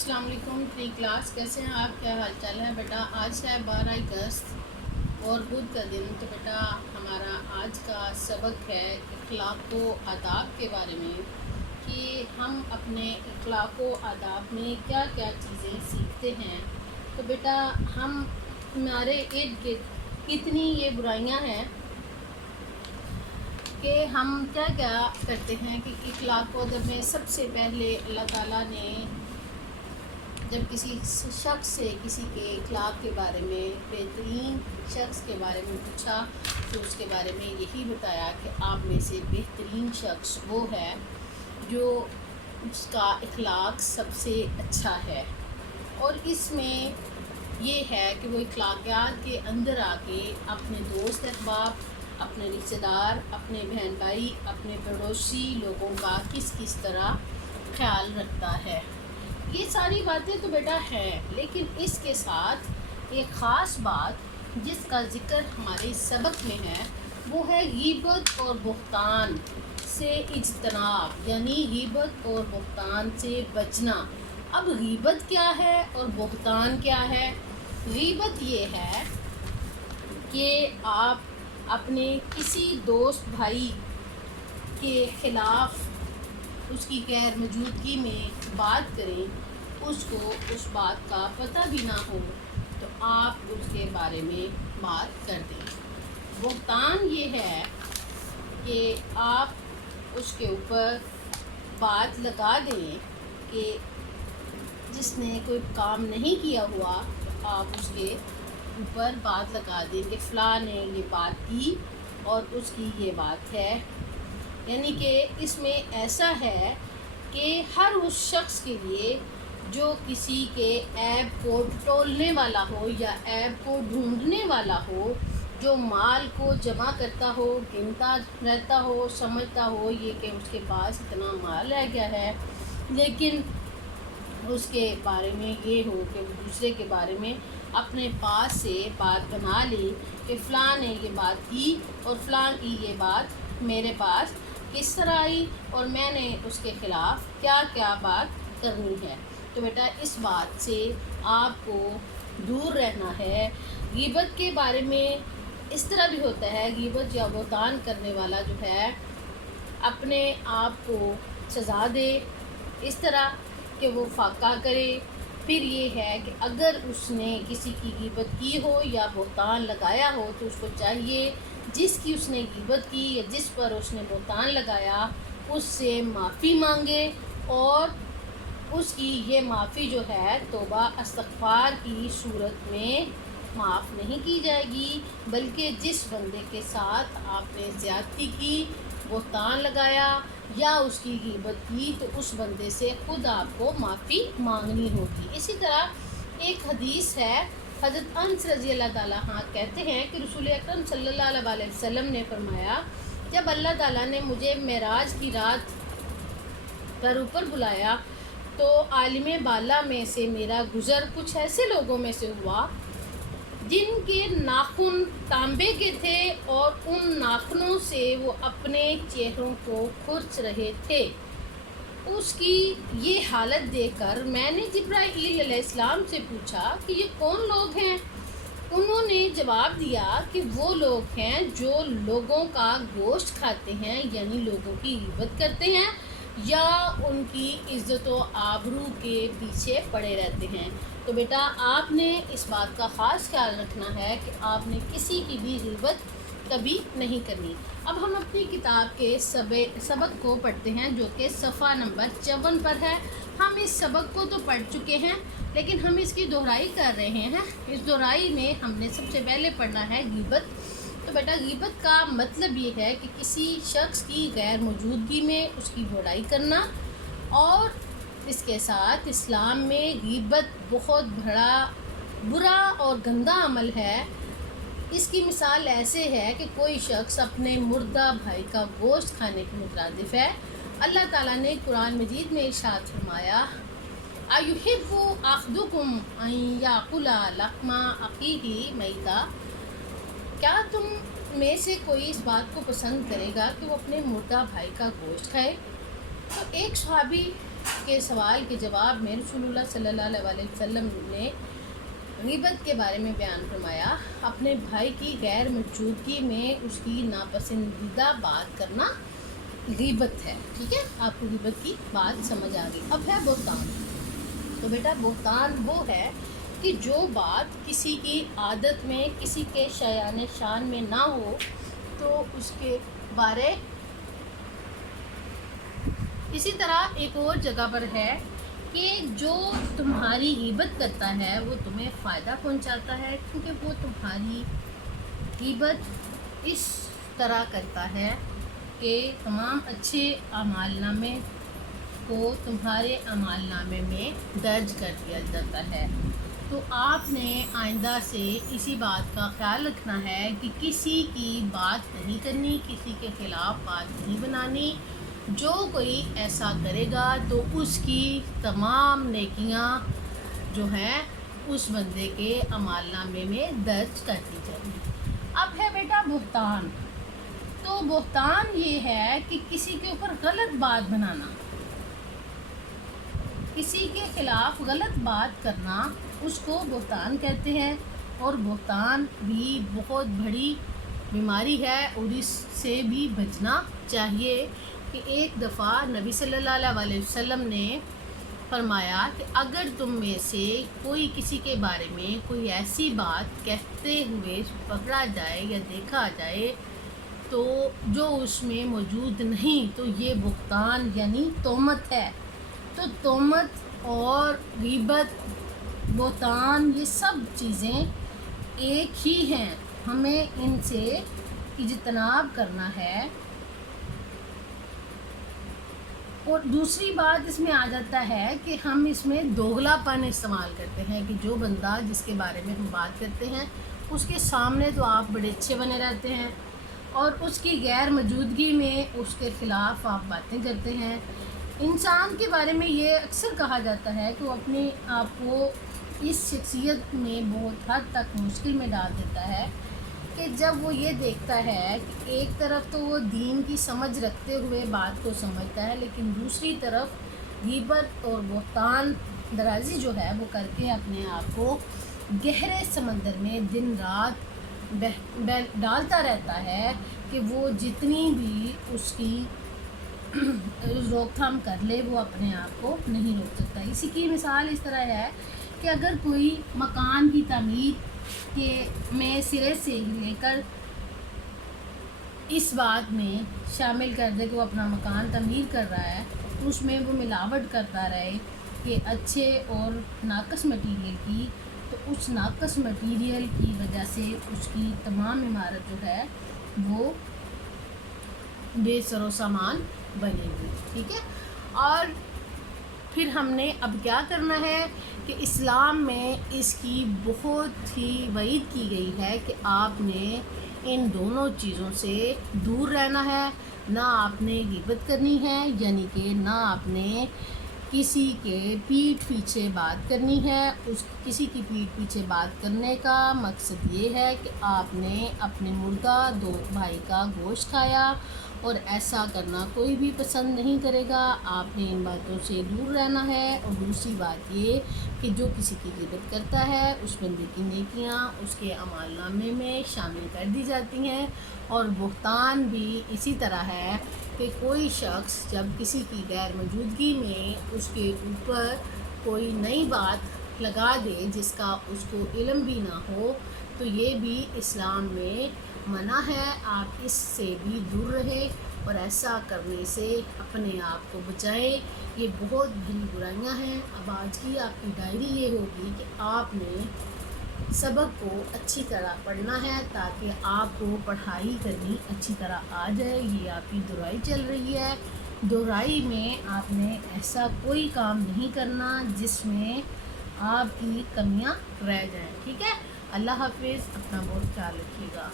السلام علیکم پری کلاس، کیسے ہیں آپ؟ کیا حال چال ہے بیٹا؟ آج ہے 12 اگست اور بدھ کا دن. تو بیٹا ہمارا آج کا سبق ہے اخلاق و آداب کے بارے میں، کہ ہم اپنے اخلاق و آداب میں کیا کیا چیزیں سیکھتے ہیں. تو بیٹا ہمارے ارد گرد کتنی یہ برائیاں ہیں کہ ہم کیا کیا کرتے ہیں کہ اخلاق و ادب میں سب سے پہلے اللہ تعالیٰ نے جب کسی شخص سے کسی کے اخلاق کے بارے میں، بہترین شخص کے بارے میں پوچھا تو اس کے بارے میں یہی بتایا کہ آپ میں سے بہترین شخص وہ ہے جو اس کا اخلاق سب سے اچھا ہے. اور اس میں یہ ہے کہ وہ اخلاقیات کے اندر آ کے اپنے دوست احباب، اپنے رشتہ دار، اپنے بہن بھائی، اپنے پڑوسی لوگوں کا کس طرح خیال رکھتا ہے. یہ ساری باتیں تو بیٹا ہیں، لیکن اس کے ساتھ ایک خاص بات جس کا ذکر ہمارے سبق میں ہے وہ ہے غیبت اور بہتان سے اجتناب، یعنی غیبت اور بہتان سے بچنا. اب غیبت کیا ہے اور بہتان کیا ہے؟ غیبت یہ ہے کہ آپ اپنے کسی دوست بھائی کے خلاف اس کی غیر موجودگی میں بات کریں، اس کو اس بات کا پتہ بھی نہ ہو تو آپ اس کے بارے میں بات کر دیں. بہتان یہ ہے کہ آپ اس کے اوپر بات لگا دیں کہ جس نے کوئی کام نہیں کیا ہوا تو آپ اس کے اوپر بات لگا دیں کہ فلاں نے یہ بات کی اور اس کی یہ بات ہے. یعنی کہ اس میں ایسا ہے کہ ہر اس شخص کے لیے جو کسی کے عیب کو ٹولنے والا ہو یا عیب کو ڈھونڈنے والا ہو، جو مال کو جمع کرتا ہو، گنتا رہتا ہو، سمجھتا ہو یہ کہ اس کے پاس اتنا مال رہ گیا ہے، لیکن اس کے بارے میں یہ ہو کہ وہ دوسرے کے بارے میں اپنے پاس سے بات بنا لے کہ فلاں نے یہ بات کی اور فلاں کی یہ بات میرے پاس کس طرح آئی اور میں نے اس کے خلاف کیا کیا بات کرنی ہے. تو بیٹا اس بات سے آپ کو دور رہنا ہے. غیبت کے بارے میں اس طرح بھی ہوتا ہے، غیبت یا بہتان کرنے والا جو ہے اپنے آپ کو سزا دے اس طرح کہ وہ فاقہ کرے. پھر یہ ہے کہ اگر اس نے کسی کی غیبت کی ہو یا بہتان لگایا ہو تو اس کو چاہیے جس کی اس نے غیبت کی یا جس پر اس نے بہتان لگایا اس سے معافی مانگے، اور اس کی یہ معافی جو ہے توبہ استغفار کی صورت میں معاف نہیں کی جائے گی، بلکہ جس بندے کے ساتھ آپ نے زیادتی کی، بہتان لگایا یا اس کی غیبت کی تو اس بندے سے خود آپ کو معافی مانگنی ہوگی. اسی طرح ایک حدیث ہے، حضرت انس رضی اللہ تعالیٰ عنہ کہتے ہیں کہ رسول اکرم صلی اللہ علیہ وسلم نے فرمایا، جب اللہ تعالیٰ نے مجھے معراج کی رات پر اوپر بلایا تو عالم بالا میں سے میرا گزر کچھ ایسے لوگوں میں سے ہوا جن کے ناخن تانبے کے تھے اور ان ناخنوں سے وہ اپنے چہروں کو کھرچ رہے تھے. اس کی یہ حالت دیکھ کر میں نے جبرائیل علیہ السلام سے پوچھا کہ یہ کون لوگ ہیں؟ انہوں نے جواب دیا کہ وہ لوگ ہیں جو لوگوں کا گوشت کھاتے ہیں، یعنی لوگوں کی غیبت کرتے ہیں یا ان کی عزت و آبرو کے پیچھے پڑے رہتے ہیں. تو بیٹا آپ نے اس بات کا خاص خیال رکھنا ہے کہ آپ نے کسی کی بھی غیبت کبھی نہیں کرنی. اب ہم اپنی کتاب کے سبق کو پڑھتے ہیں جو کہ صفحہ نمبر 54 پر ہے. ہم اس سبق کو تو پڑھ چکے ہیں لیکن ہم اس کی دہرائی کر رہے ہیں. اس دہرائی میں ہم نے سب سے پہلے پڑھنا ہے غیبت. تو بیٹا غیبت کا مطلب یہ ہے کہ کسی شخص کی غیر موجودگی میں اس کی برائی کرنا، اور اس کے ساتھ اسلام میں غیبت بہت بڑا برا اور گندا عمل ہے. اس کی مثال ایسے ہے کہ کوئی شخص اپنے مردہ بھائی کا گوشت کھانے کے مترادف ہے. اللہ تعالیٰ نے قرآن مجید میں ارشاد فرمایا، اَیُحِبُّ أَحَدُکُمْ أَن یَأْکُلَ لَحْمَ أَخِیہِ میتا، کیا تم میں سے کوئی اس بات کو پسند کرے گا کہ وہ اپنے مردہ بھائی کا گوشت کھائے؟ تو ایک صحابی کے سوال کے جواب میں رسول اللہ صلی اللہ علیہ وسلم نے غیبت کے بارے میں بیان فرمایا، اپنے بھائی کی غیر موجودگی میں اس کی ناپسندیدہ بات کرنا غیبت ہے۔ ٹھیک ہے، آپ کو غیبت کی بات سمجھ آ گئی۔ اب ہے بہتان۔ تو بیٹا بہتان وہ ہے کہ جو بات کسی کی عادت میں، کسی کے شایان شان میں نہ ہو تو اس کے بارے۔ اسی طرح ایک اور جگہ پر ہے کہ جو تمہاری غیبت کرتا ہے وہ تمہیں فائدہ پہنچاتا ہے، کیونکہ وہ تمہاری غیبت اس طرح کرتا ہے کہ تمام اچھے اعمال نامے کو تمہارے اعمال نامے میں درج کر دیا جاتا ہے۔ تو آپ نے آئندہ سے اسی بات کا خیال رکھنا ہے کہ کسی کی بات نہیں کرنی، کسی کے خلاف بات نہیں بنانی۔ جو کوئی ایسا کرے گا تو اس کی تمام نیکیاں جو ہیں اس بندے کے اعمال نامے میں درج کر دی جائیں گی۔ اب ہے بیٹا بہتان۔ تو بہتان یہ ہے کہ کسی کے اوپر غلط بات بنانا، کسی کے خلاف غلط بات کرنا، اس کو بہتان کہتے ہیں۔ اور بہتان بھی بہت بڑی بیماری ہے اور اس سے بھی بچنا چاہیے کہ ایک دفعہ نبی صلی اللہ علیہ وسلم نے فرمایا کہ اگر تم میں سے کوئی کسی کے بارے میں کوئی ایسی بات کہتے ہوئے پکڑا جائے یا دیکھا جائے تو جو اس میں موجود نہیں، تو یہ بہتان یعنی تہمت ہے۔ تو تہمت اور غیبت، بہتان، یہ سب چیزیں ایک ہی ہیں، ہمیں ان سے اجتناب کرنا ہے۔ اور دوسری بات اس میں آ جاتا ہے کہ ہم اس میں دوغلا پن استعمال کرتے ہیں کہ جو بندہ جس کے بارے میں ہم بات کرتے ہیں اس کے سامنے تو آپ بڑے اچھے بنے رہتے ہیں اور اس کی غیر موجودگی میں اس کے خلاف آپ باتیں کرتے ہیں۔ انسان کے بارے میں یہ اکثر کہا جاتا ہے کہ وہ اپنے آپ کو اس شخصیت میں بہت حد تک مشکل میں ڈال دیتا ہے کہ جب وہ یہ دیکھتا ہے کہ ایک طرف تو وہ دین کی سمجھ رکھتے ہوئے بات کو سمجھتا ہے، لیکن دوسری طرف غیبت اور بہتان درازی جو ہے وہ کر کے اپنے آپ کو گہرے سمندر میں دن رات ڈالتا رہتا ہے کہ وہ جتنی بھی اس کی روک تھام کر لے وہ اپنے آپ کو نہیں روک سکتا۔ اسی کی مثال اس طرح ہے کہ اگر کوئی مکان کی تعمیر کے میں سرے سے لے کر اس بات میں شامل کر دے کہ وہ اپنا مکان تعمیر کر رہا ہے، اس میں وہ ملاوٹ کرتا رہے کہ اچھے اور ناقص مٹیریل کی، تو اس ناقص مٹیریل کی وجہ سے اس کی تمام عمارت جو ہے وہ بے سر و سامان بنے گی۔ ٹھیک ہے، اور پھر ہم نے اب کیا کرنا ہے کہ اسلام میں اس کی بہت ہی وعید کی گئی ہے کہ آپ نے ان دونوں چیزوں سے دور رہنا ہے۔ نہ آپ نے غیبت کرنی ہے، یعنی کہ نہ آپ نے کسی کے پیٹھ پیچھے بات کرنی ہے۔ کسی کی پیٹھ پیچھے بات کرنے کا مقصد یہ ہے کہ آپ نے اپنے مردہ دو بھائی کا گوشت کھایا، اور ایسا کرنا کوئی بھی پسند نہیں کرے گا۔ آپ نے ان باتوں سے دور رہنا ہے۔ اور دوسری بات یہ کہ جو کسی کی غیبت کرتا ہے اس بندے کی نیکیاں اس کے اعمال نامے میں شامل کر دی جاتی ہیں۔ اور بہتان بھی اسی طرح ہے کہ کوئی شخص جب کسی کی غیر موجودگی میں اس کے اوپر کوئی نئی بات لگا دے جس کا اس کو علم بھی نہ ہو، تو یہ بھی اسلام میں منع ہے۔ آپ اس سے بھی دور رہیں اور ایسا کرنے سے اپنے آپ کو بچائیں۔ یہ بہت بڑی برائیاں ہیں۔ اب آج کی آپ کی ڈائری یہ ہوگی کہ آپ نے سبق کو اچھی طرح پڑھنا ہے تاکہ آپ کو پڑھائی کرنی اچھی طرح آ جائے۔ یہ آپ کی دہرائی چل رہی ہے، دہرائی میں آپ نے ایسا کوئی کام نہیں کرنا جس میں آپ کی کمیاں رہ جائیں۔ ٹھیک ہے، اللہ حافظ، اپنا بہت خیال رکھیے گا۔